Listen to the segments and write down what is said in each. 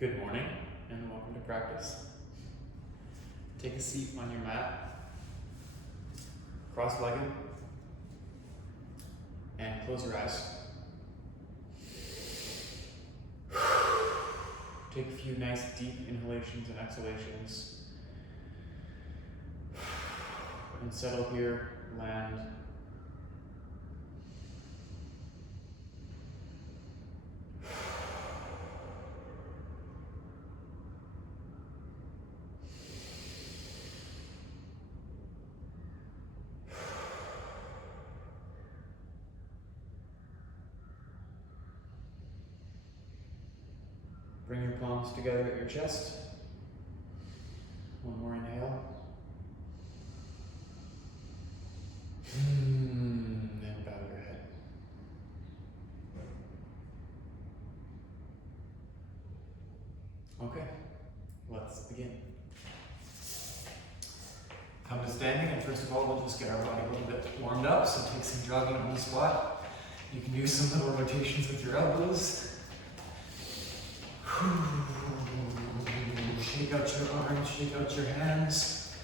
Good morning and welcome to practice. Take a seat on your mat, cross-legged, and close your eyes. Take a few nice deep inhalations and exhalations. And settle here, land. Bring your palms together at your chest. One more inhale. And bow your head. Okay, let's begin. Come to standing, and first of all, we'll just get our body a little bit warmed up, so take some jogging on the spot. You can do some little rotations with your elbows. Shake out your arms, shake out your hands.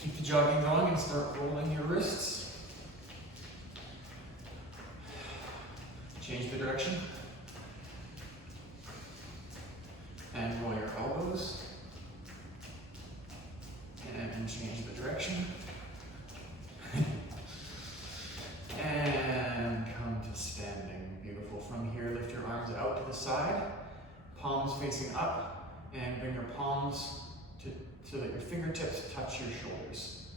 Keep the jogging going and start rolling your wrists. Change the direction. And roll your elbows. And change the direction. And come to standing. Beautiful. From here, lift your arms out to the side. Palms facing up. And bring your palms so that your fingertips touch your shoulders.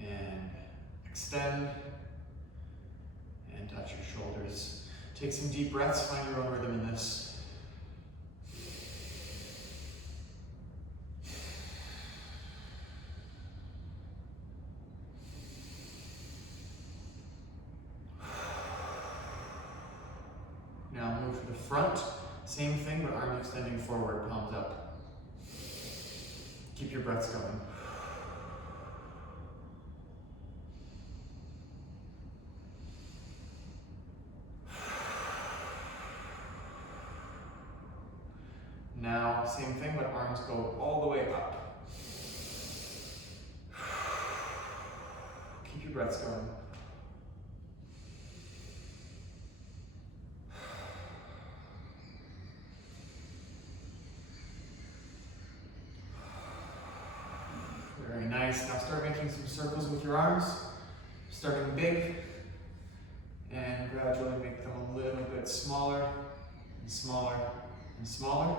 And extend. And touch your shoulders. Take some deep breaths. Find your own rhythm in this. Now move to the front. Same thing, but arms extending forward, palms up. Keep your breaths going. Now, same thing, but arms go all the way up. Keep your breaths going. Very nice. Now start making some circles with your arms, starting big, and gradually make them a little bit smaller, and smaller, and smaller.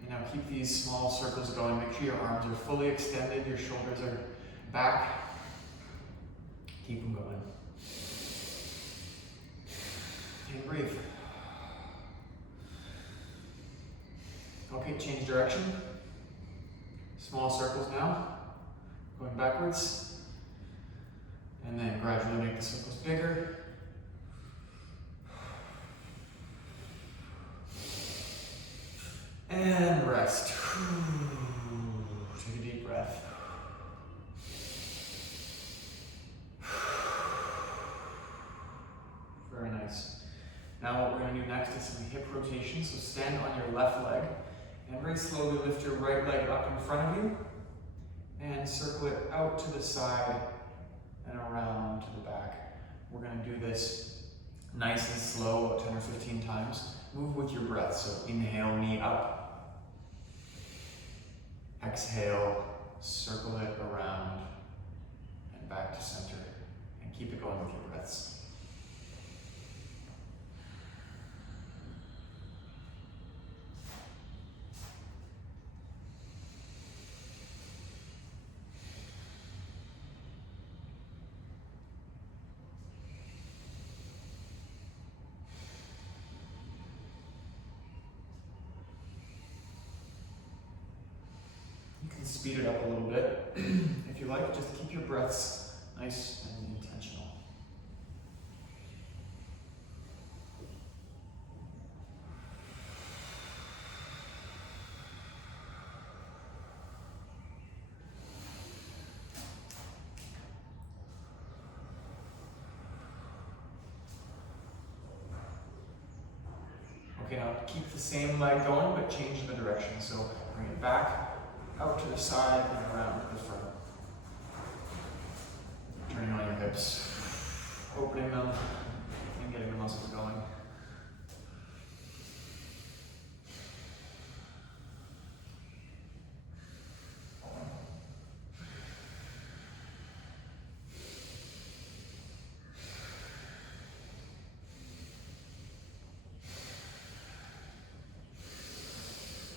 And now keep these small circles going. Make sure your arms are fully extended, your shoulders are back. Keep them going. And breathe. Okay, change direction. Small circles now. Going backwards, and then gradually make the circles bigger. And rest. Take a deep breath. Very nice. Now what we're going to do next is some hip rotations. So stand on your left leg, and very slowly lift your right leg up in front of you. And circle it out to the side and around to the back. We're going to do this nice and slow, about 10 or 15 times. Move with your breath. So inhale, knee up. Exhale, circle it around and back to center. And keep it going with your breaths. Speed it up a little bit. If you like, just keep your breaths nice and intentional. Okay, now keep the same leg going, but change the direction. So bring it back, out to the side, and around to the front. Turning on your hips, opening them, and getting the muscles going.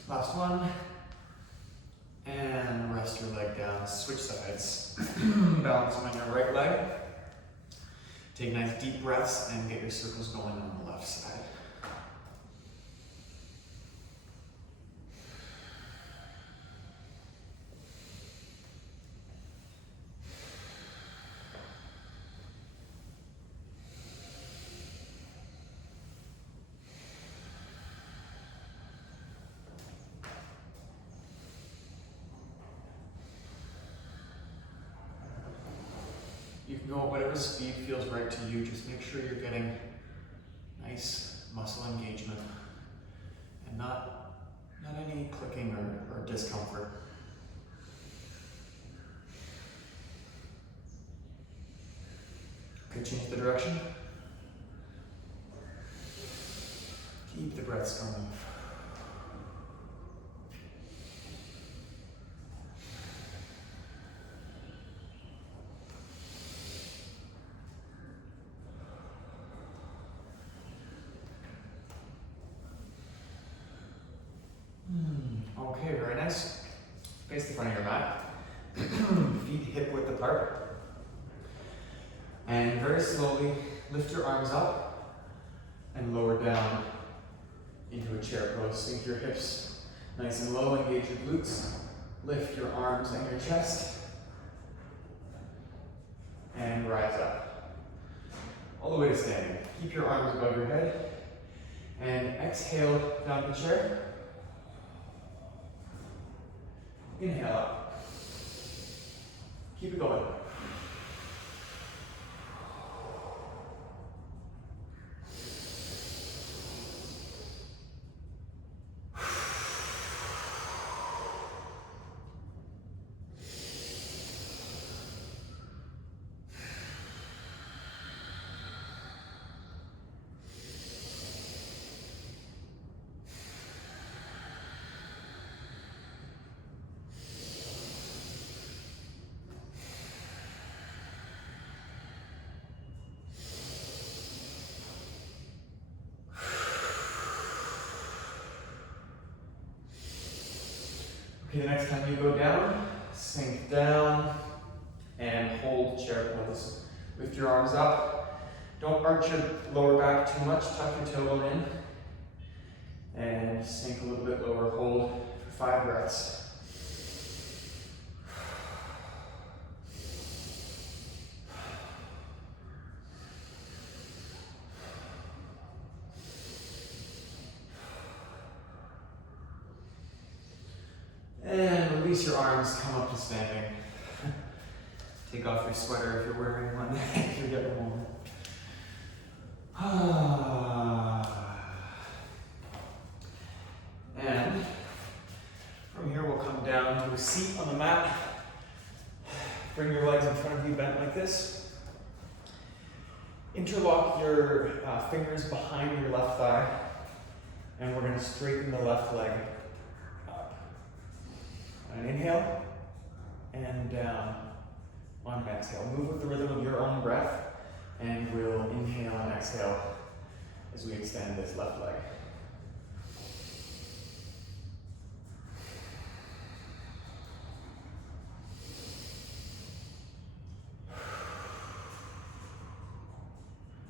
Last one. And rest your leg down, switch sides. Balancing on your right leg. Take nice deep breaths and get your circles going on the left side. You can go at whatever speed feels right to you. Just make sure you're getting nice muscle engagement and not any clicking or discomfort. Okay, change the direction. Keep the breaths going. Okay, very nice. Face the front of your mat. Feet hip width apart. And very slowly lift your arms up and lower down into a chair pose. Sink your hips nice and low, engage your glutes. Lift your arms and your chest. And rise up. All the way to standing. Keep your arms above your head. And exhale down the chair. Inhale up. Keep it going. Okay, the next time you go down, sink down and hold chair pose. Lift your arms up. Don't arch your lower back too much. Tuck your tailbone in. And sink a little bit lower. Hold for 5 breaths. And release your arms, come up to standing. Take off your sweater if you're wearing one, if you get one. And from here we'll come down to a seat on the mat. Bring your legs in front of you, bent like this. Interlock your fingers behind your left thigh. And we're going to straighten the left leg up. An inhale and down on an exhale. Move with the rhythm of your own breath, and we'll inhale and exhale as we extend this left leg.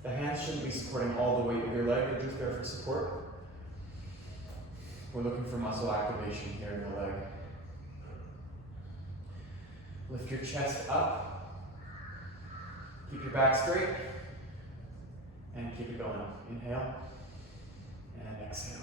The hands shouldn't be supporting all the weight of your leg, they're just there for support. We're looking for muscle activation here in the leg. Lift your chest up. Keep your back straight. And keep it going. Inhale. And exhale.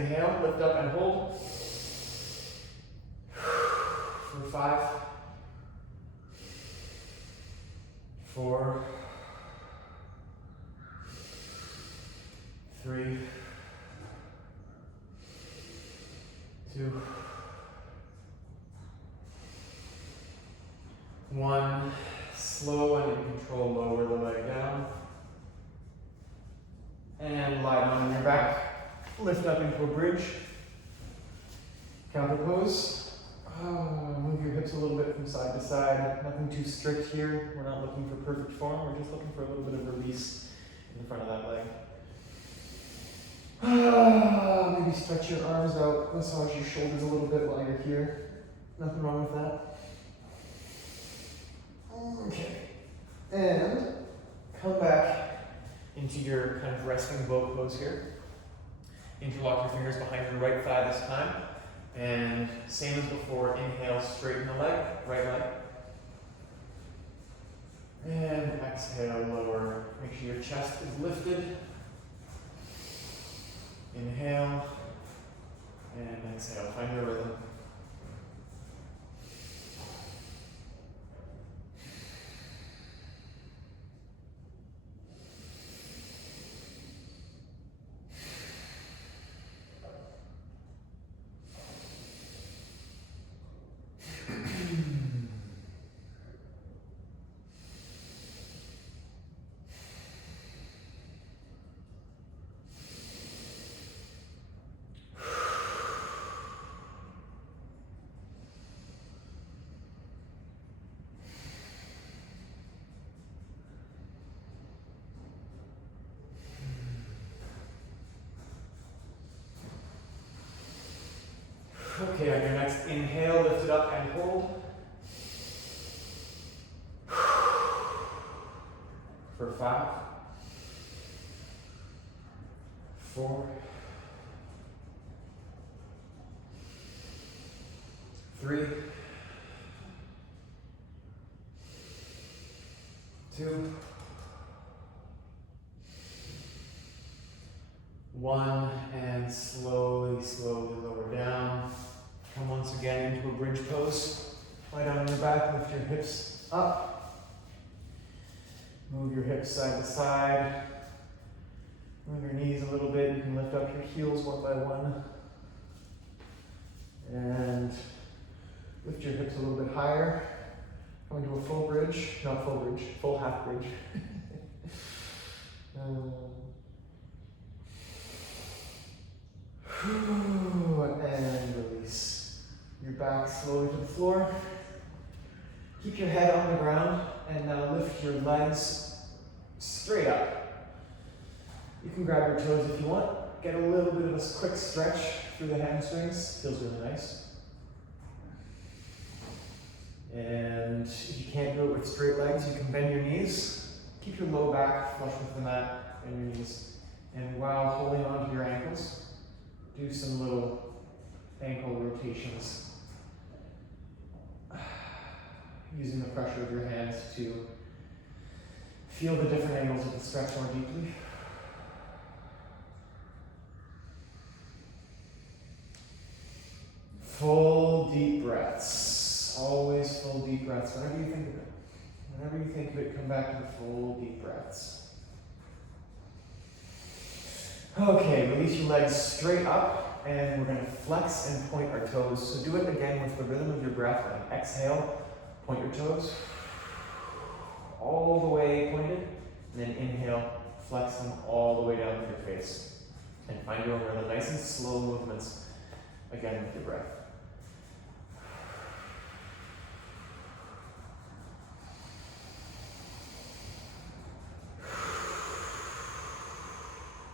inhale, lift up and hold. For 5, 4, 3, 2, 1. Slow and in control, lower the leg down. And lie down on your back. Lift up into a bridge. Counter pose. Move your hips a little bit from side to side. Nothing too strict here. We're not looking for perfect form. We're just looking for a little bit of release in the front of that leg. Maybe stretch your arms out. Massage your shoulders a little bit while you're here. Nothing wrong with that. Okay. And come back into your kind of resting boat pose here. Interlock your fingers behind your right thigh this time. And same as before, inhale, straighten the leg, right leg. And exhale, lower. Make sure your chest is lifted. Inhale. And exhale, find your rhythm. Okay, on your next inhale, lift it up and hold. For 5, 4, 3, 2, 1, and slowly, slowly lower down. Come once again into a bridge pose. Lie down on your back, lift your hips up. Move your hips side to side. Move your knees a little bit. You can lift up your heels one by one. And lift your hips a little bit higher. Come into a full bridge. Not full bridge, full half bridge. And release. Your back slowly to the floor. Keep your head on the ground and now lift your legs straight up. You can grab your toes if you want. Get a little bit of a quick stretch through the hamstrings. Feels really nice. And if you can't do it with straight legs, you can bend your knees. Keep your low back flush with the mat and your knees. And while holding on to your ankles, do some little ankle rotations. Using the pressure of your hands to feel the different angles of the stretch more deeply. Full deep breaths. Always full deep breaths whenever you think of it. Whenever you think of it, come back to the full deep breaths. Okay, release your legs straight up, and we're going to flex and point our toes. So do it again with the rhythm of your breath. And exhale, point your toes all the way pointed, and then inhale, flex them all the way down to your face. And find your own rhythm, nice and slow movements, again with your breath.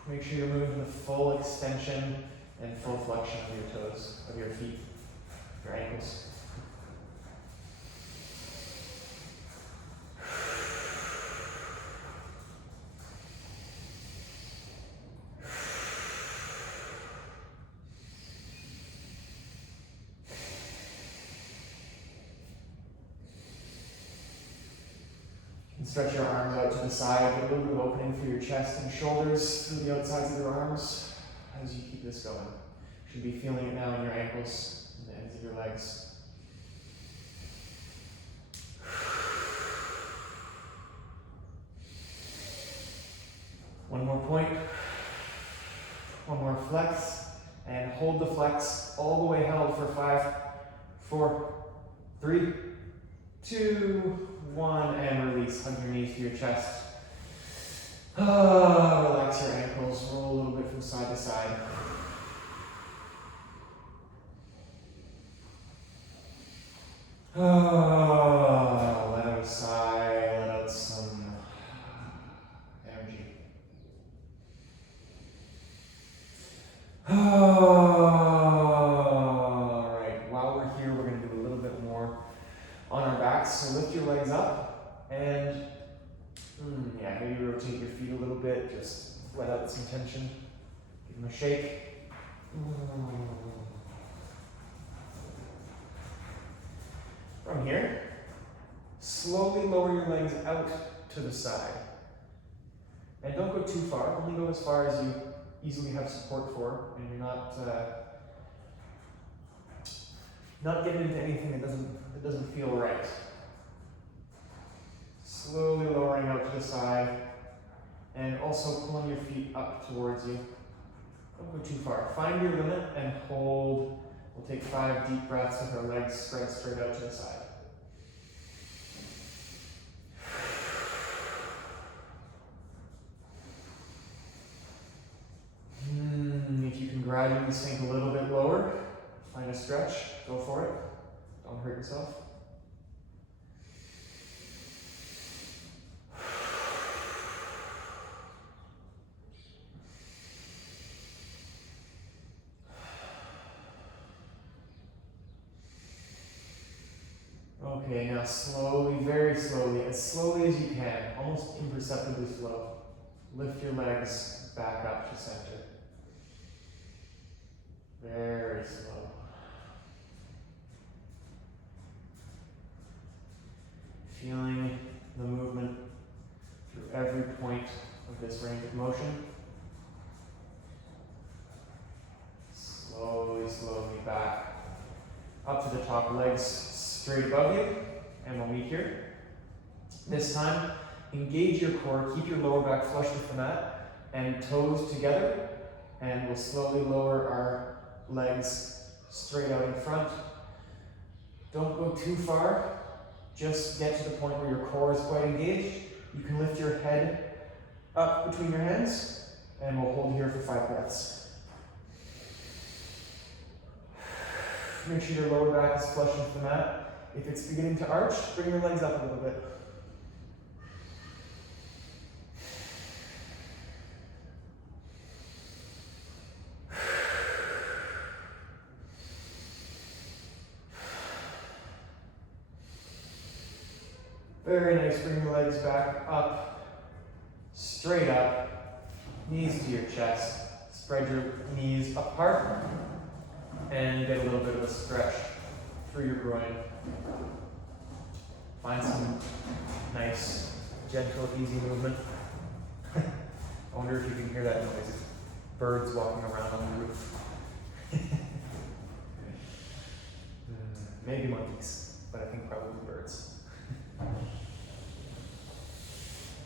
Make sure you're moving to the full extension and full flexion of your toes, of your feet, your ankles. Stretch your arms out to the side, get a little bit of opening through your chest and shoulders, through the outsides of your arms as you keep this going. Should be feeling it now in your ankles and the ends of your legs. One more point. One more flex. And hold the flex all the way held for 5, 4, 3, 2, 1, and release. Hug your knees to your chest. Relax your ankles. Roll a little bit from side to side. Let out a sigh. Let out some energy. Alright, while we're here, we're going to do a little bit more on our backs. So lift your legs up and maybe rotate your feet a little bit. Just let out some tension. Give them a shake. From here, slowly lower your legs out to the side. And don't go too far. Only go as far as you easily have support for, and you're not getting into anything that doesn't feel right. Slowly lowering out to the side, and also pulling your feet up towards you. Don't go too far. Find your limit and hold. We'll take 5 deep breaths with our legs spread straight out to the side. If you can gradually sink a little bit lower, find a stretch, go for it. Don't hurt yourself. Okay, now slowly, very slowly, as slowly as you can, almost imperceptibly slow, lift your legs back up to center. Very slow. Feeling the movement through every point of this range of motion. Slowly, slowly back up to the top, legs straight above you, and we'll meet here. This time, engage your core, keep your lower back flush with the mat, and toes together, and we'll slowly lower our legs straight out in front. Don't go too far, just get to the point where your core is quite engaged. You can lift your head up between your hands, and we'll hold here for 5 breaths. Make sure your lower back is flush with the mat. If it's beginning to arch, bring your legs up a little bit. Very nice, bring your legs back up, straight up, knees to your chest. Spread your knees apart and get a little bit of a stretch through your groin. Find some nice, gentle, easy movement. I wonder if you can hear that noise. Birds walking around on the roof. Maybe monkeys, but I think probably birds.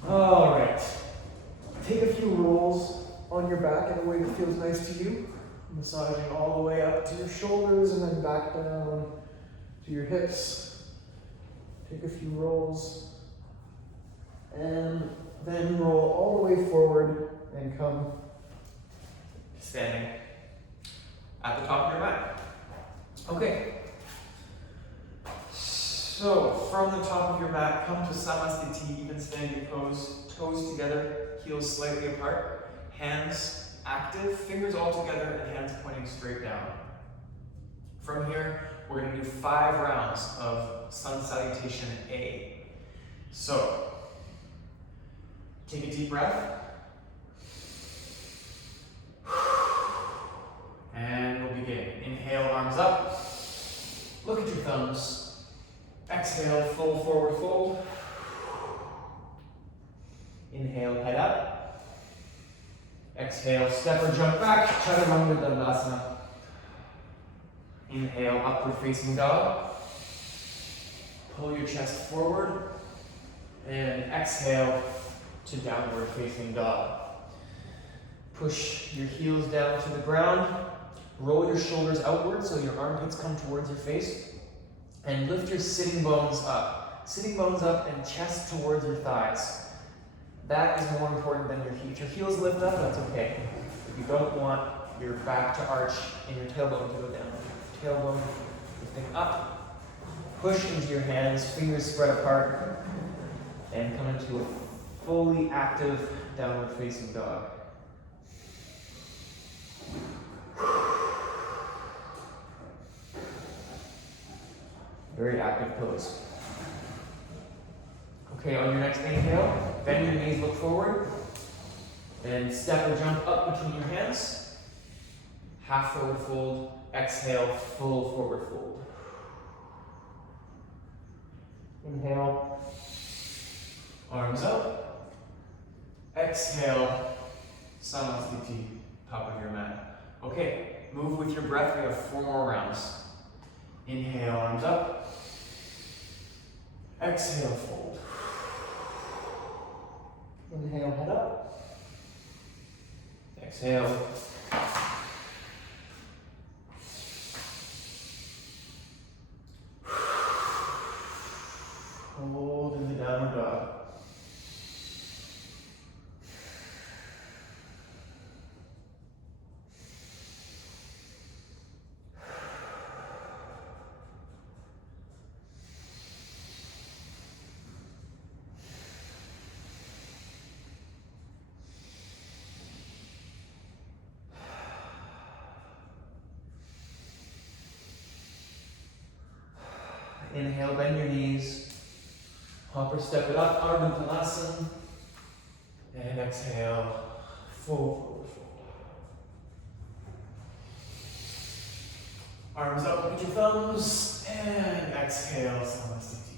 All right. Take a few rolls on your back in a way that feels nice to you. Massaging all the way up to your shoulders and then back down to your hips. Take a few rolls and then roll all the way forward and come standing at the top of your mat. Okay. So from the top of your mat, come to Samasthiti, even standing pose, toes together, heels slightly apart, hands active, fingers all together and hands pointing straight down. From here, we're going to do 5 rounds of Sun Salutation A. So, take a deep breath. And we'll begin. Inhale, arms up. Look at your thumbs. Exhale, full forward fold. Inhale, head up. Exhale, step or jump back, Chaturanga Dandasana. Inhale, upward facing dog. Pull your chest forward. And exhale to downward facing dog. Push your heels down to the ground. Roll your shoulders outward so your armpits come towards your face. And lift your sitting bones up. Sitting bones up and chest towards your thighs. That is more important than your feet. If your heels lift up, that's okay. If you don't want your back to arch and your tailbone to go down. Tailbone lifting up. Push into your hands, fingers spread apart. And come into a fully active downward facing dog. Very active pose. Okay, on your next inhale, bend your knees, look forward. And step or jump up between your hands. Half forward fold. Exhale, full forward fold. Inhale. Arms up. Exhale. Samasthiti, top of your mat. Okay, move with your breath. We have 4 more rounds. Inhale, arms up. Exhale, fold. Inhale, head up. Exhale. Hold in the downward dog. Inhale, bend your knees. Hop or step it up, Ardha Uttanasana. And exhale, full forward fold. Arms up, look at your thumbs. And exhale, Samasthiti.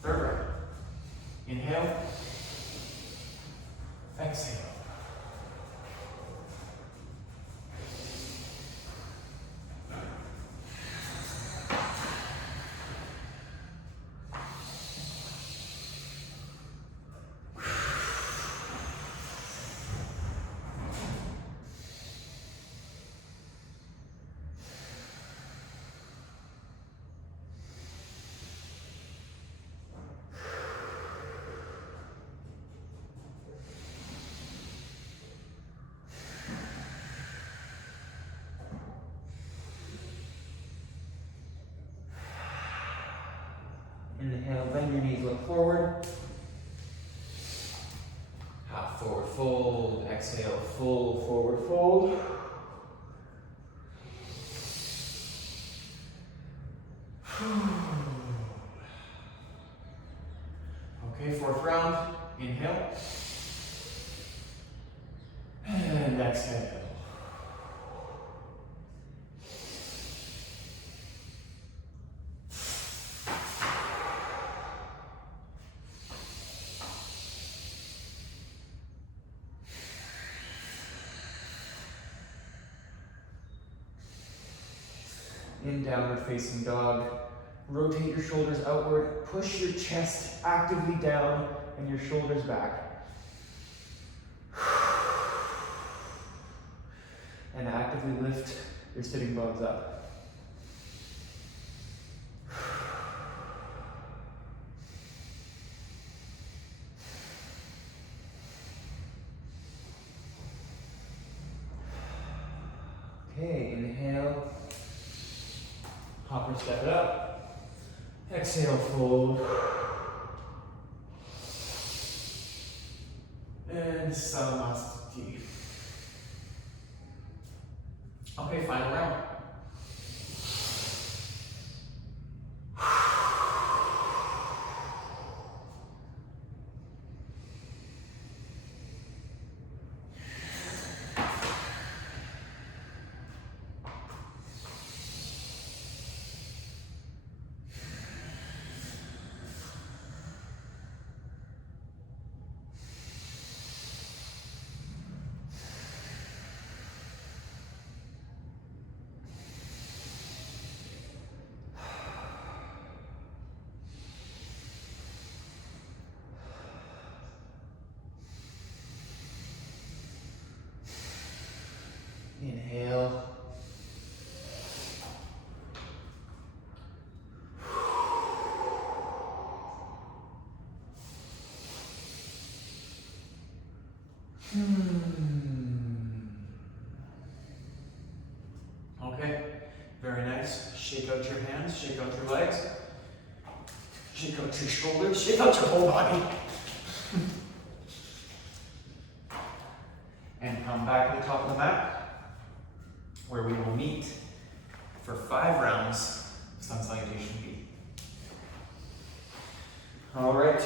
Third round. Inhale. Exhale. Inhale, bend your knees, look forward. Half forward fold. Exhale, full forward fold. Okay, 4th round. Inhale. And exhale. In downward facing dog, rotate your shoulders outward, push your chest actively down and your shoulders back. And actively lift your sitting bones up. Okay, inhale. Hop or step it up. Exhale, fold. And Samasthiti. Okay, final round. Okay, very nice. Shake out your hands, shake out your legs, shake out your shoulders, shake out your whole body. And come back to the top of the mat, where we will meet for 5 rounds of Sun Salutation B. All right.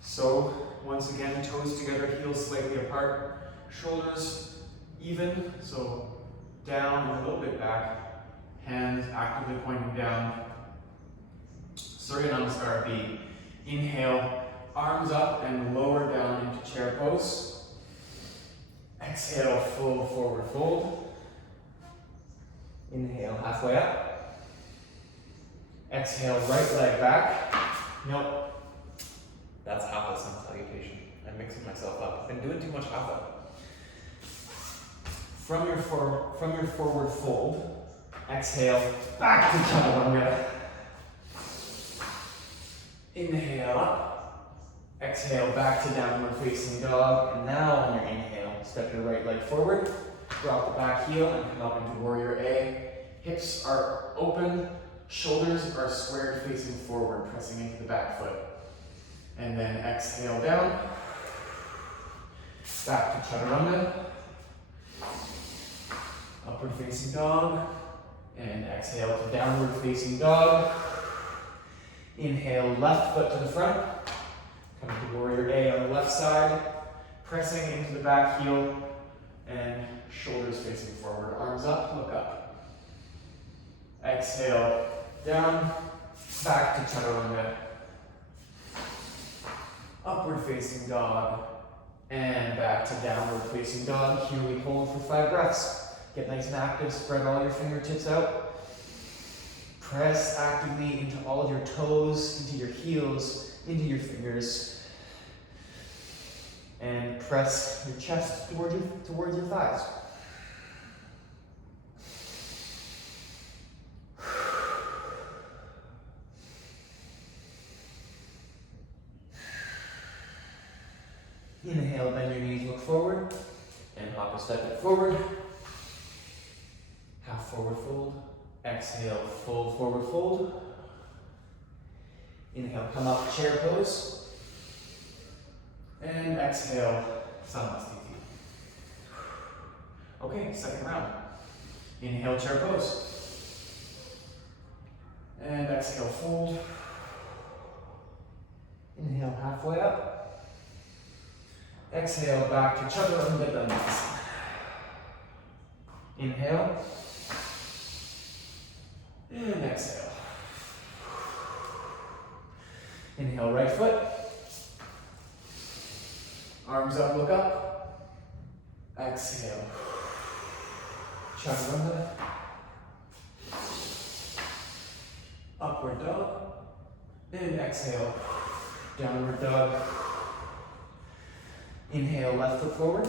So, once again, toes together, heels slightly apart, shoulders even, so down and a little bit back, hands actively pointing down. Surya Namaskar B. Inhale, arms up and lower down into chair pose. Exhale, full forward fold. Inhale, halfway up. Exhale, right leg back. Nope. That's Hatha Sun Salutation. I'm mixing myself up. I've been doing too much Hatha. From your forward fold, exhale, back to Chaturanga. Inhale up. Exhale, back to downward facing dog. And now on your inhale, step your right leg forward. Drop the back heel and come up into Warrior A. Hips are open, shoulders are squared facing forward, pressing into the back foot. And then exhale down, back to Chaturanga, upward facing dog, and exhale to downward facing dog. Inhale, left foot to the front, come to Warrior A on the left side, pressing into the back heel, and shoulders facing forward, arms up, look up. Exhale, down, back to Chaturanga. Upward facing dog, and back to downward facing dog. Here we hold for 5 breaths. Get nice and active, spread all your fingertips out. Press actively into all of your toes, into your heels, into your fingers. And press your chest towards your thighs. Inhale, bend your knees, look forward, and hop a step it forward. Half forward fold. Exhale, full forward fold. Inhale, come up, chair pose. And exhale, Samasthiti. Okay, second round. Inhale, chair pose. And exhale, fold. Inhale, halfway up. Exhale, back to Chaturanga Dandasana. Inhale. And exhale. Inhale, right foot. Arms up, look up. Exhale. Chaturanga. Upward dog. And exhale. Downward dog. Inhale, left foot forward.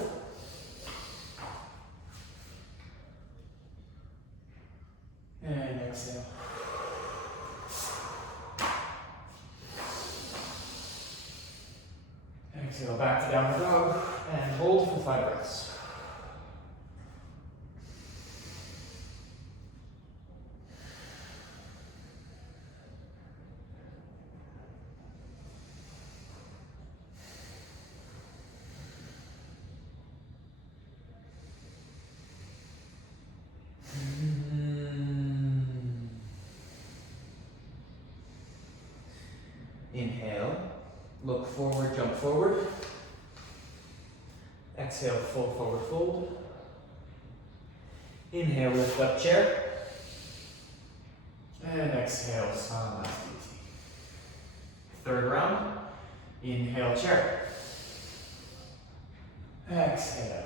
And exhale. Exhale, back to downward dog, and hold for 5 breaths. Inhale, look forward, jump forward. Exhale, full forward fold. Inhale, lift up chair. And exhale, Samasthiti. Third round. Inhale, chair. Exhale.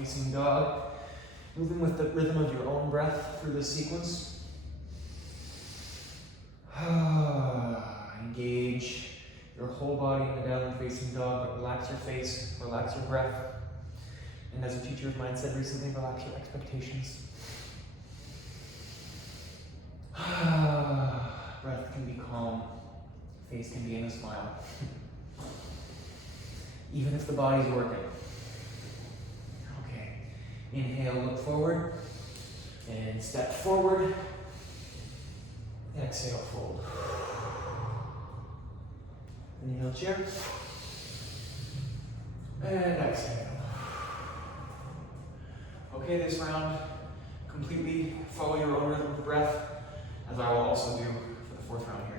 facing dog. Moving with the rhythm of your own breath through this sequence. Engage your whole body in the downward facing dog, but relax your face, relax your breath. And as a teacher of mine said recently, relax your expectations. Breath can be calm, face can be in a smile. Even if the body's working. Okay, inhale, look forward, and step forward. Exhale, fold. Inhale, chair. And exhale. Okay, this round, completely follow your own rhythm of breath, as I will also do for the fourth round here.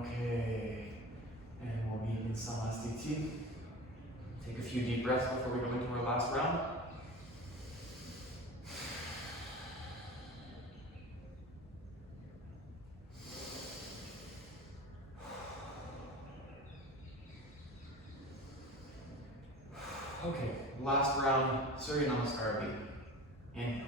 Okay, and we'll be in Samasthiti. Take a few deep breaths before we go into our last round. Okay, last round, Surya Namaskar beat. Inhale.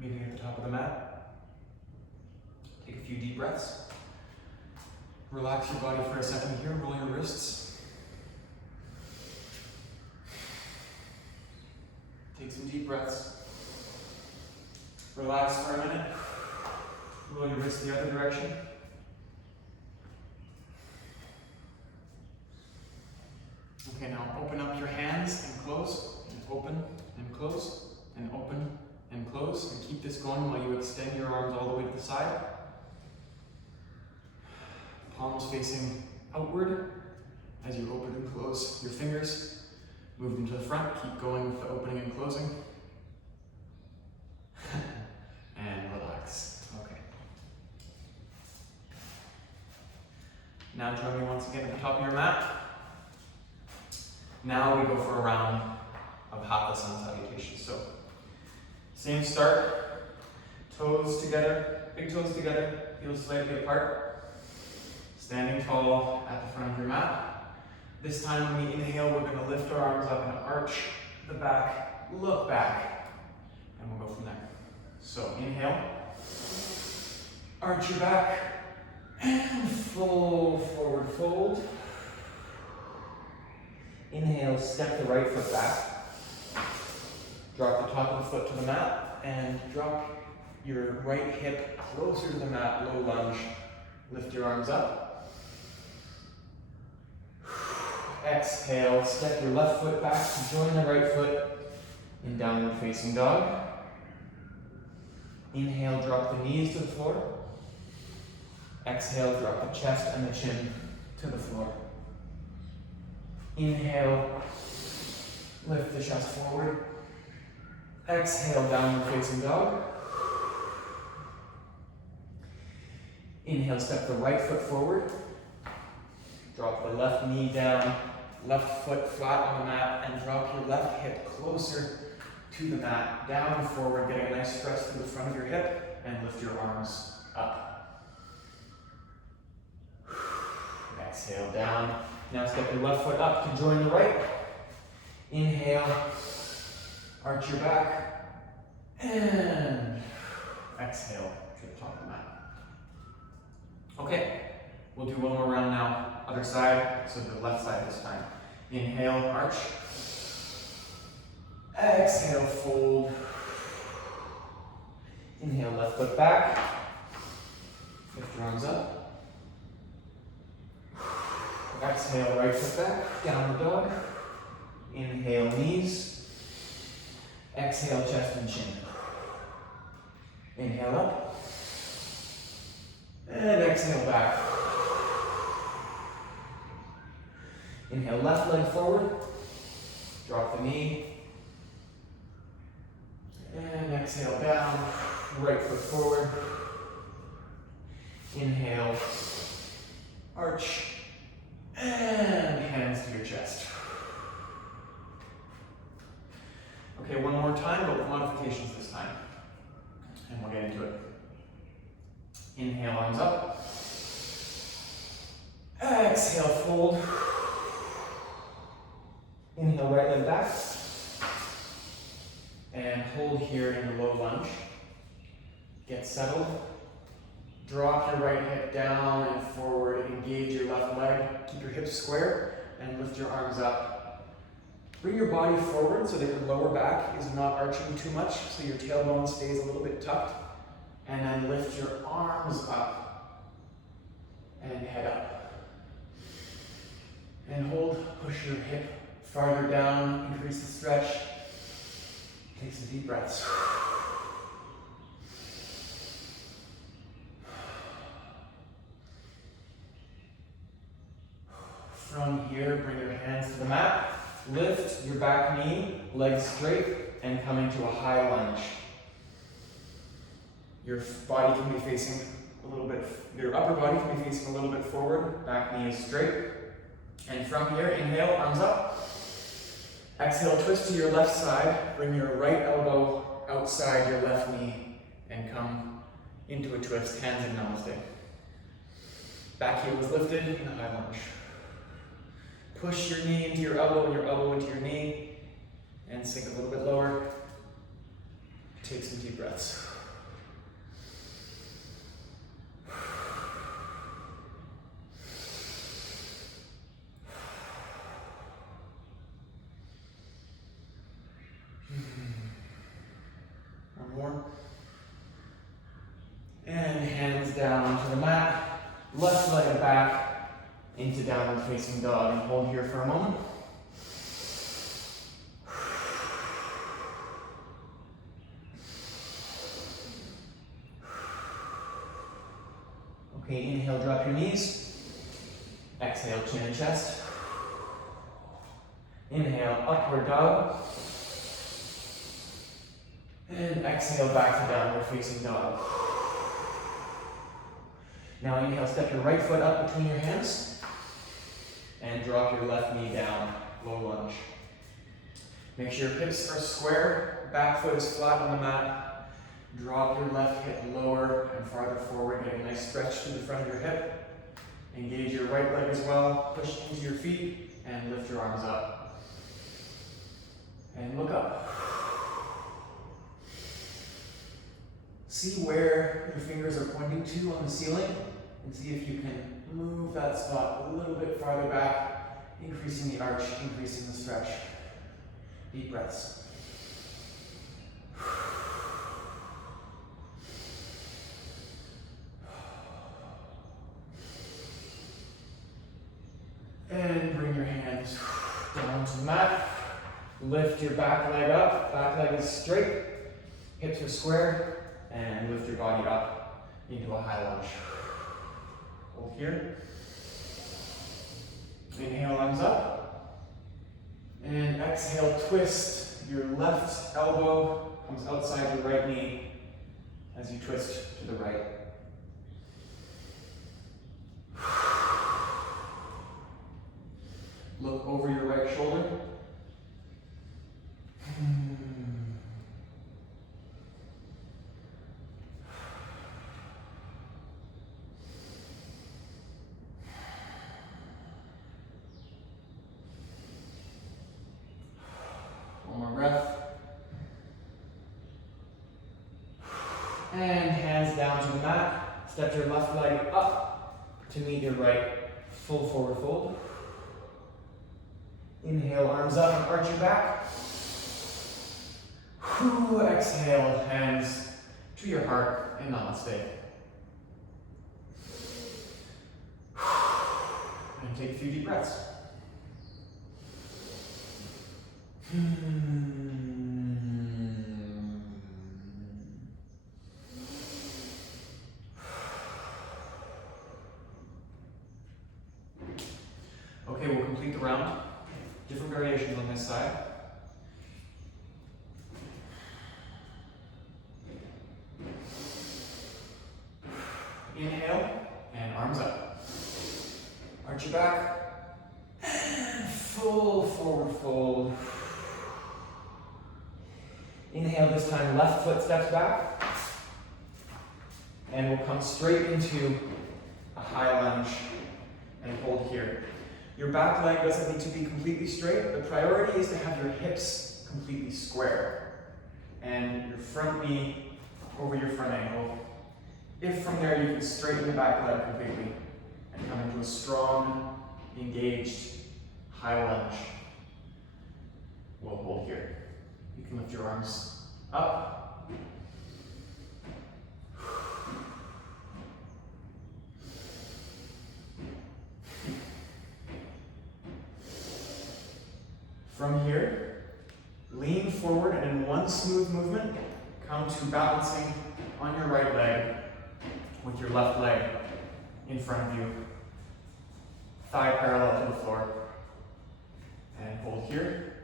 Meeting at the top of the mat. Take a few deep breaths. Relax your body for a second here. Roll your wrists. Take some deep breaths. Relax for a minute. Roll your wrists the other direction. Okay, now open up your hands and close, and open and close, and open and close, and keep this going while you extend your arms all the way to the side. Palms facing outward, As you open and close your fingers, move them to the front, keep going with the opening and closing. And relax. Okay. Now join me once again at the top of your mat. Now we go for a round of Hatha Sun salutations. So, same start, toes together, big toes together, heels slightly apart. Standing tall at the front of your mat. This time when we inhale, we're going to lift our arms up and arch the back, look back, and we'll go from there. So inhale, arch your back, and full forward fold. Inhale, step the right foot back. Drop the top of the foot to the mat, and drop your right hip closer to the mat, low lunge. Lift your arms up. Exhale, step your left foot back to join the right foot in downward facing dog. Inhale, drop the knees to the floor. Exhale, drop the chest and the chin to the floor. Inhale, lift the chest forward. Exhale, downward facing dog. Inhale, step the right foot forward. Drop the left knee down, left foot flat on the mat, and drop your left hip closer to the mat, down and forward, getting a nice stretch through the front of your hip, and lift your arms up. Exhale, down. Now step your left foot up to join the right. Inhale, arch your back, and exhale to the top of the mat. Okay, we'll do one more round now. Other side, so the left side this time. Inhale, arch. Exhale, fold. Inhale, left foot back. Lift your arms up. Exhale, right foot back, downward dog. Inhale, knees. Exhale, chest and chin. Inhale up. And exhale back. Inhale, left leg forward. Drop the knee. And exhale down. Right foot forward. Inhale, arch. And hands to your chest. Okay, one more time, but with modifications this time. And we'll get into it. Inhale, arms up. Exhale, fold. Inhale, right leg back. And hold here in the low lunge. Get settled. Drop your right hip down and forward. Engage your left leg. Keep your hips square and lift your arms up. Bring your body forward so that your lower back is not arching too much, so your tailbone stays a little bit tucked. And then lift your arms up and head up. And hold, push your hip farther down, increase the stretch. Take some deep breaths. From here, bring your hands to the mat. Lift your back knee, legs straight, and come into a high lunge. Your body can be facing a little bit, your upper body can be facing a little bit forward, back knee is straight. And from here, inhale, arms up. Exhale, twist to your left side, bring your right elbow outside your left knee, and come into a twist, hands in namaste. Back heel is lifted in a high lunge. Push your knee into your elbow and your elbow into your knee, and sink a little bit lower. Take some deep breaths. One more. And hands down to the mat. Left leg back into downward facing dog, and hold here for a moment. Okay, inhale, drop your knees. Exhale, chin and chest. Inhale, upward dog. And exhale back to downward facing dog. Now inhale, step your right foot up between your hands and drop your left knee down, low lunge. Make sure your hips are square, back foot is flat on the mat. Drop your left hip lower and farther forward, getting a nice stretch through the front of your hip. Engage your right leg as well, push into your feet and lift your arms up. And look up. See where your fingers are pointing to on the ceiling and see if you can move that spot a little bit farther back, increasing the arch, increasing the stretch. Deep breaths. And bring your hands down to the mat. Lift your back leg up. Back leg is straight. Hips are square. And lift your body up into a high lunge. Hold here. Inhale, arms up. And exhale, twist. Your left elbow comes outside your right knee as you twist to the right. Look over your right shoulder. One more breath. And hands down to the mat. Step your left leg up to meet your right. Full forward fold. Inhale, arms up and arch your back. Exhale, hands to your heart and namaste. And take a few deep breaths. Okay, we'll complete the round. Different variations on this side. Inhale, and arms up. Arch your back. Full forward fold. Inhale, this time left foot steps back. And we'll come straight into a high lunge and hold here. Your back leg doesn't need to be completely straight. The priority is to have your hips completely square and your front knee over your front ankle. If from there you can straighten the back leg completely and come into a strong, engaged, high lunge, we'll hold here. You can lift your arms up. From here, lean forward and in one smooth movement, come to balancing on your right leg with your left leg in front of you. Thigh parallel to the floor. And hold here.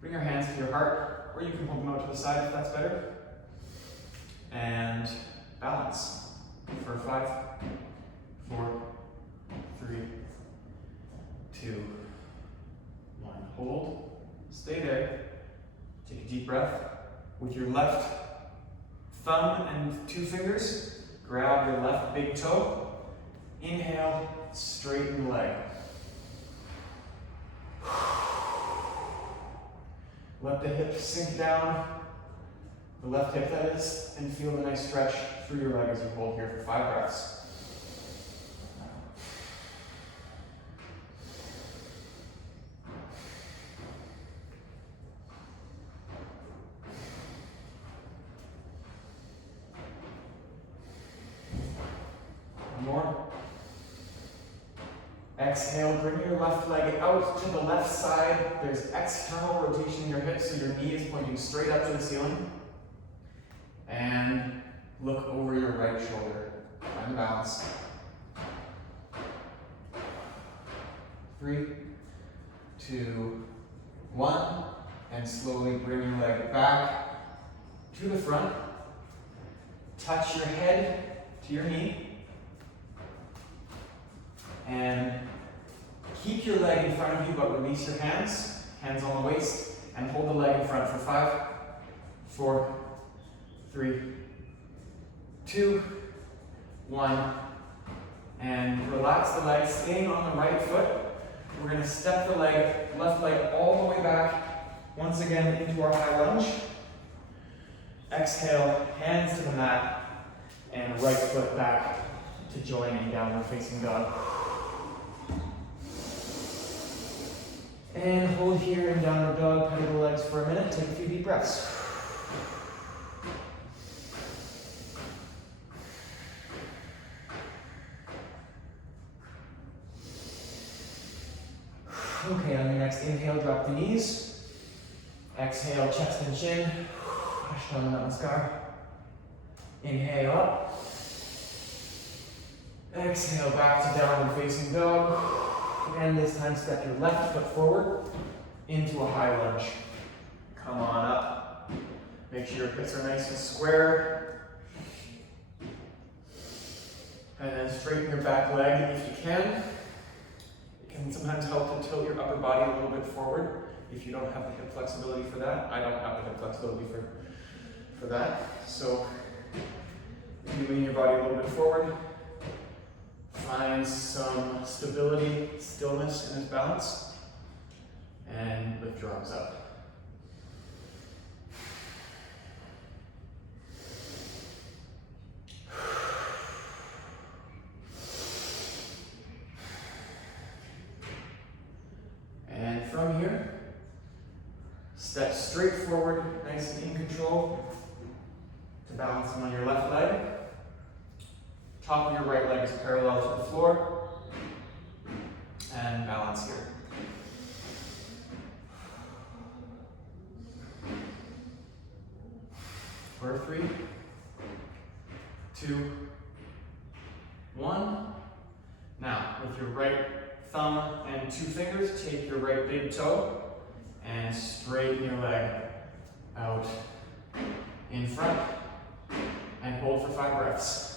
Bring your hands to your heart, or you can hold them out to the side if that's better. And balance for 5, 4, 3, 2, 1. Hold. Stay there. Take a deep breath. With your left thumb and 2 fingers, grab your left big toe. Inhale, straighten the leg. Let the hips sink down, the left hip that is, and feel the nice stretch through your leg as you hold here for 5 breaths. More. Exhale, bring your left leg out to the left side. There's external rotation in your hips, so your knee is pointing straight up to the ceiling. And look over your right shoulder. Find the balance. 3, 2, 1, and slowly bring your leg back to the front. Touch your head to your knee. And keep your leg in front of you, but release your hands. Hands on the waist. And hold the leg in front for 5, 4, 3, 2, 1. And relax the leg, staying on the right foot. We're going to step the left leg all the way back, once again into our high lunge. Exhale, hands to the mat, and right foot back to join in downward facing dog. And hold here in downward dog, pedal the legs for a minute, take a few deep breaths. Okay, on your next inhale, drop the knees. Exhale, chest and chin. Ashtanga Namaskar. Inhale up. Exhale, back to downward facing dog. And this time, step your left foot forward into a high lunge. Come on up. Make sure your hips are nice and square. And then straighten your back leg if you can. It can sometimes help to tilt your upper body a little bit forward if you don't have the hip flexibility for that. I don't have the hip flexibility for that. So you lean your body a little bit forward. Find some stability, stillness in this balance. And lift your arms up. And from here, step straight forward, nice and in control, to balancing on your left leg. Top of your right leg is parallel to the floor. And balance here. For 3, 2, 1. Now, with your right thumb and 2 fingers, take your right big toe and straighten your leg out in front and hold for 5 breaths.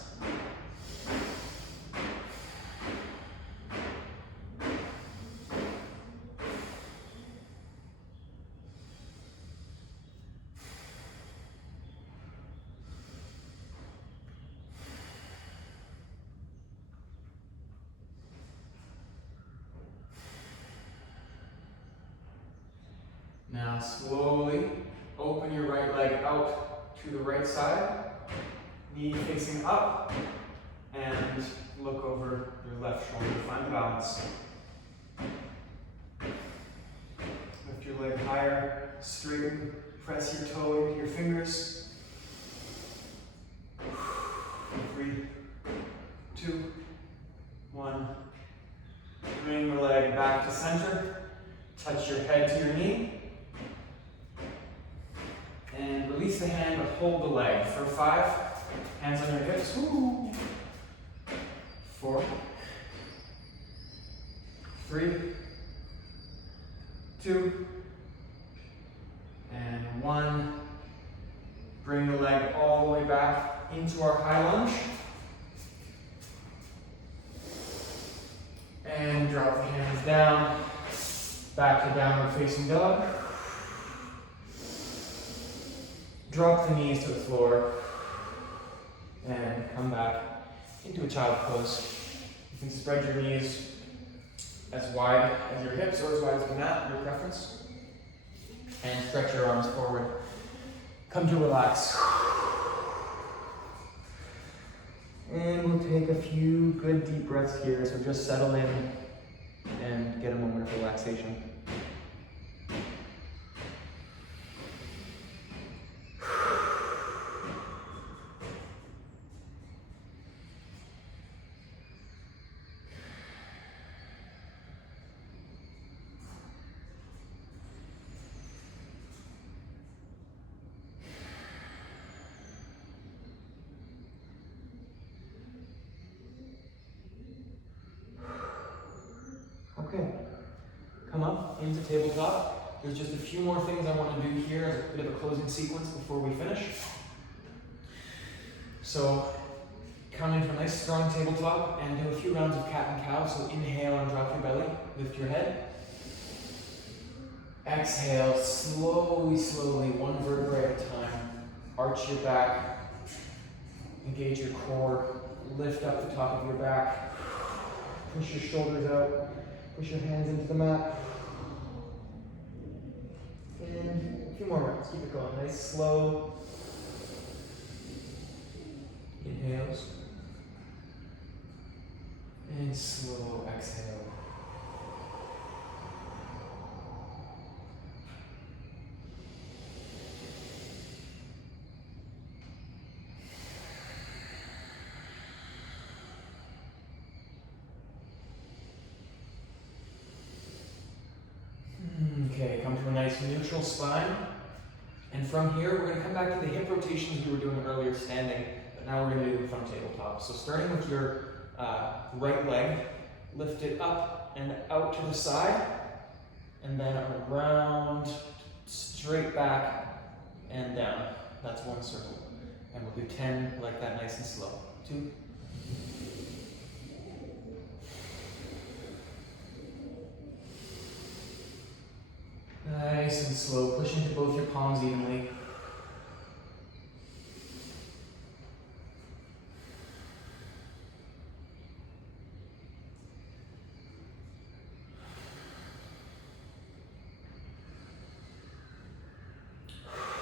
Now slowly open your right leg out to the right side, knee facing up, and look over your left shoulder to find the balance. Lift your leg higher, straighten, press your toe into your fingers. 3, 2, 1. Bring the leg back to center, touch your head to your knee. And release the hand, but hold the leg for 5. Hands on your hips. Woo. 4, 3, 2, and 1. Bring the leg all the way back into our high lunge. And drop the hands down. Back to downward facing dog. Drop the knees to the floor and come back into a child pose. You can spread your knees as wide as your hips or as wide as the mat, your preference. And stretch your arms forward. Come to relax. And we'll take a few good deep breaths here. So just settle in and get a moment of relaxation. Okay, come up into tabletop. There's just a few more things I want to do here as a bit of a closing sequence before we finish. So come into a nice strong tabletop and do a few rounds of cat and cow. So inhale and drop your belly, lift your head. Exhale, slowly, slowly, one vertebrae at a time. Arch your back, engage your core, lift up the top of your back, push your shoulders out, push your hands into the mat. And a few more rounds, keep it going. Nice, slow inhales. And slow exhale. Okay, come to a nice neutral spine. And from here, we're going to come back to the hip rotations we were doing earlier standing, but now we're going to do them from tabletop. So starting with your right leg, lift it up and out to the side, and then around, straight back, and down. That's one circle. And we'll do 10 like that, nice and slow. 2. Nice and slow. Push into both your palms evenly.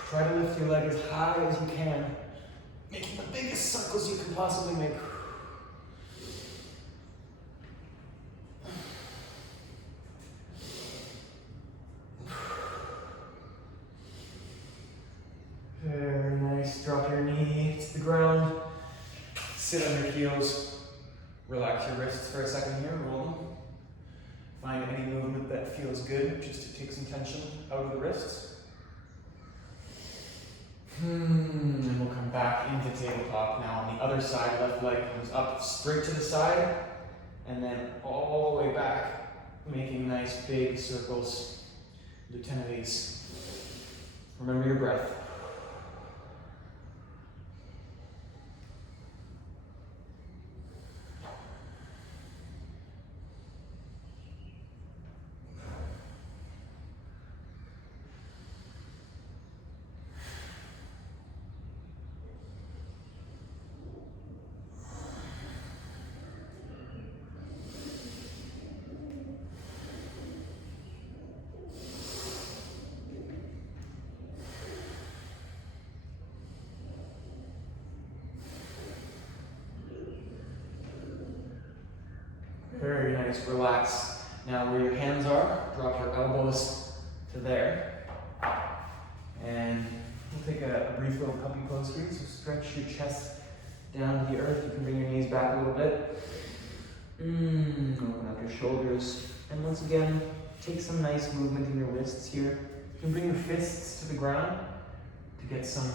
Try to lift your leg as high as you can, making the biggest circles you can possibly make. Very nice. Drop your knee to the ground. Sit on your heels. Relax your wrists for a second here. Roll them. Find any movement that feels good, just to take some tension out of the wrists. And we'll come back into tabletop. Now on the other side, left leg comes up straight to the side, and then all the way back, making nice big circles. Do 10 of these. Remember your breath. Very nice, relax. Now where your hands are, drop your elbows to there. And we'll take a brief little puppy pose here. So stretch your chest down to the earth. You can bring your knees back a little bit. Open up your shoulders. And once again, take some nice movement in your wrists here. You can bring your fists to the ground to get some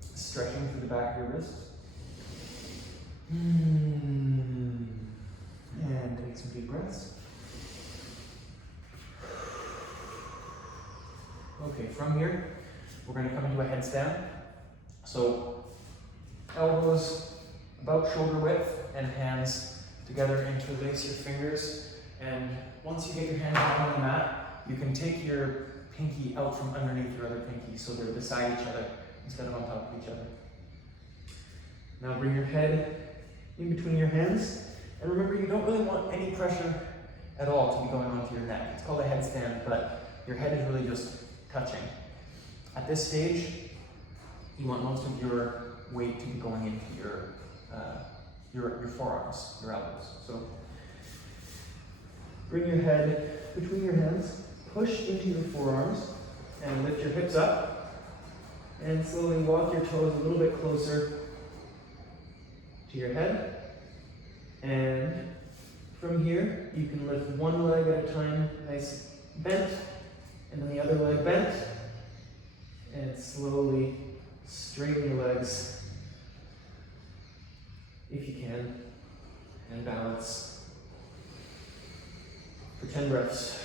stretching through the back of your wrists. And take some deep breaths. Okay, from here, we're going to come into a headstand. So, elbows about shoulder width and hands together, interlace your fingers. And once you get your hands down on the mat, you can take your pinky out from underneath your other pinky so they're beside each other instead of on top of each other. Now bring your head in between your hands. And remember, you don't really want any pressure at all to be going onto your neck. It's called a headstand, but your head is really just touching. At this stage, you want most of your weight to be going into your forearms, your elbows. So bring your head between your hands, push into your forearms, and lift your hips up. And slowly walk your toes a little bit closer to your head. And from here, you can lift one leg at a time, nice bent, and then the other leg bent. And slowly straighten your legs, if you can, and balance for 10 breaths.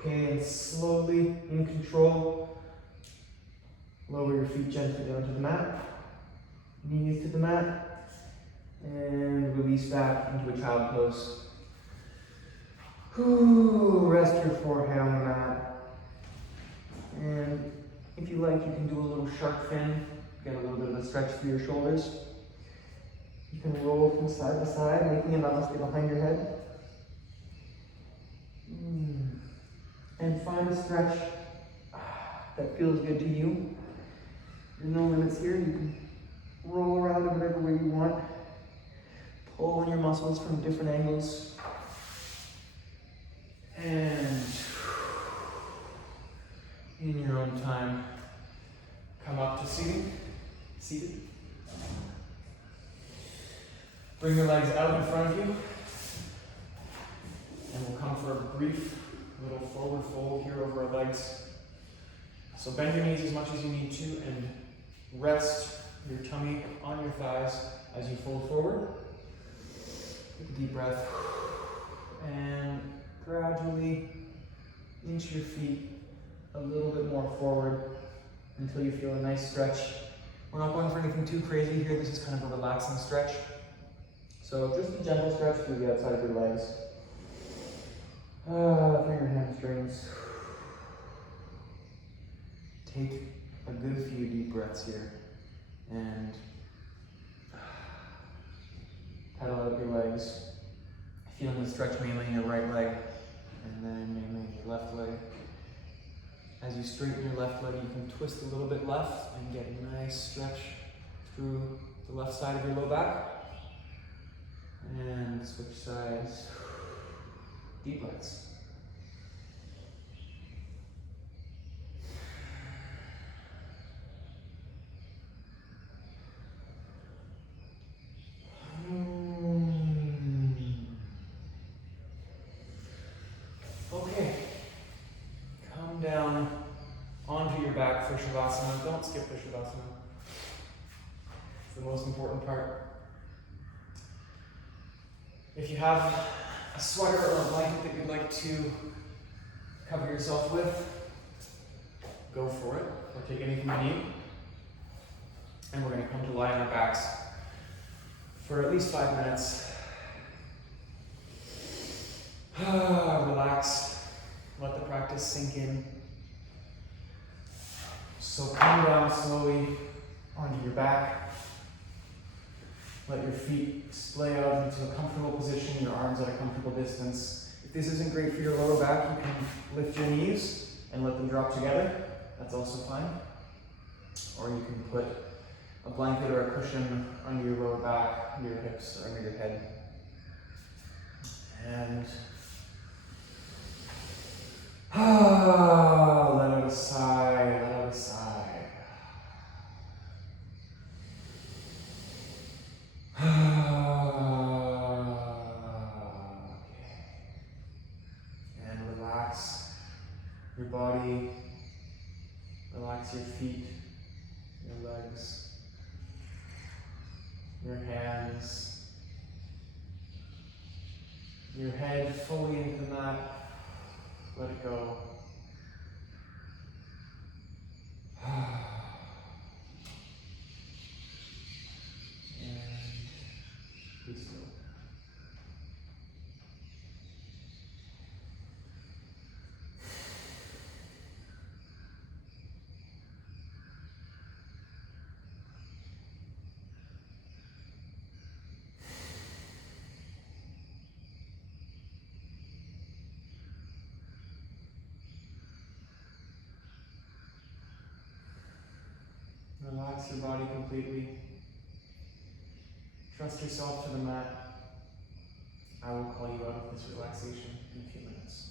Okay, and slowly, in control, lower your feet gently down to the mat, knees to the mat, and release back into a child pose. Rest your forehead on the mat. And if you like, you can do a little shark fin, get a little bit of a stretch through your shoulders. You can roll from side to side, making a namaste behind your head. And find a stretch that feels good to you. There's no limits here. You can roll around in whatever way you want. Pull on your muscles from different angles. And in your own time, come up to seated. Bring your legs out in front of you. And we'll come for a brief little forward fold here over our legs. So bend your knees as much as you need to and rest your tummy on your thighs as you fold forward. Take a deep breath. And gradually inch your feet a little bit more forward until you feel a nice stretch. We're not going for anything too crazy here. This is kind of a relaxing stretch. So just a gentle stretch through the outside of your legs. Through your hamstrings. Take a good few deep breaths here and pedal out your legs. Feeling the stretch mainly in your right leg and then mainly in your left leg. As you straighten your left leg, you can twist a little bit left and get a nice stretch through the left side of your low back. And switch sides. Deep breaths. Okay. Come down onto your back for Shavasana. Don't skip the Shavasana. It's the most important part. If you have a sweater or a blanket that you'd like to cover yourself with, go for it, or take anything you need. And we're going to come to lie on our backs for at least 5 minutes. Relax, let the practice sink in. So come down slowly onto your back. Let your feet splay out into a comfortable position, your arms at a comfortable distance. If this isn't great for your lower back, you can lift your knees and let them drop together. That's also fine. Or you can put a blanket or a cushion under your lower back, under your hips, or under your head. And let out a sigh, let out a sigh. And relax your body, relax your feet, your legs, your hands, your head fully into the mat. Let it go. And be still. Relax your body completely. Trust yourself to the mat. I will call you out of this relaxation in a few minutes.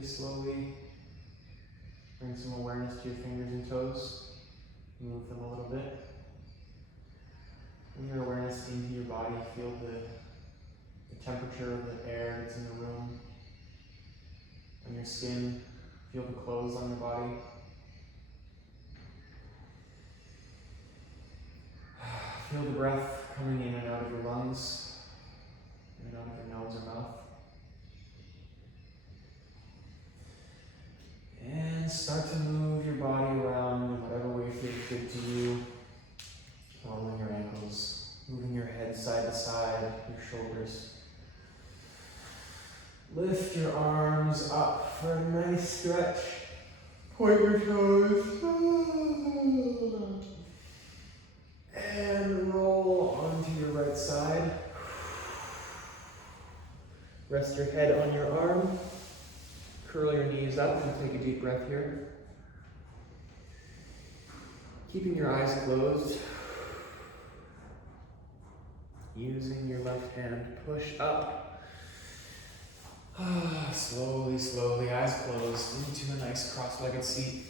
pretty slowly bring some awareness to your fingers and toes. Move them a little bit. Bring your awareness into your body. Feel the temperature of the air that's in the room. On your skin. Feel the clothes on your body. Feel the breath coming in and out of your lungs, in and out of your nose or mouth. And start to move your body around in whatever way feels good to you. Rolling your ankles, moving your head side to side, your shoulders. Lift your arms up for a nice stretch. Point your toes. And roll onto your right side. Rest your head on your arm. Curl your knees up and take a deep breath here. Keeping your eyes closed. Using your left hand to push up. Slowly, slowly, eyes closed, into a nice cross-legged seat.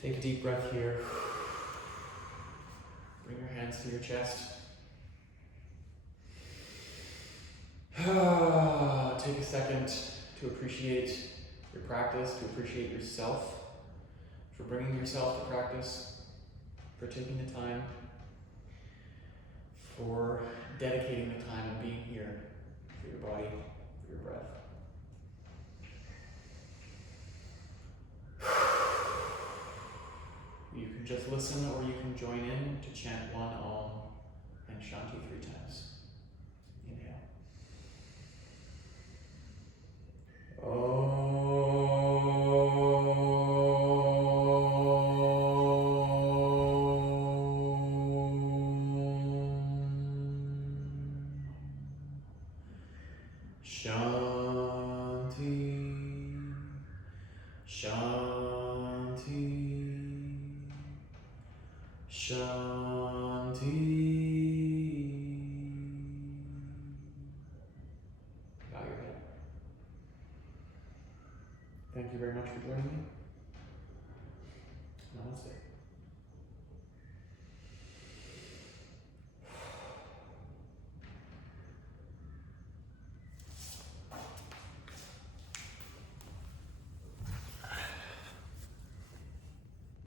Take a deep breath here. Bring your hands to your chest. Take a second to appreciate your practice, to appreciate yourself, for bringing yourself to practice, for taking the time, for dedicating the time and being here for your body, for your breath. You can just listen or you can join in to chant one Om and Shanti 3 times. Inhale. Shanti, Shanti, Shanti. Bow your head. Thank you very much for joining me.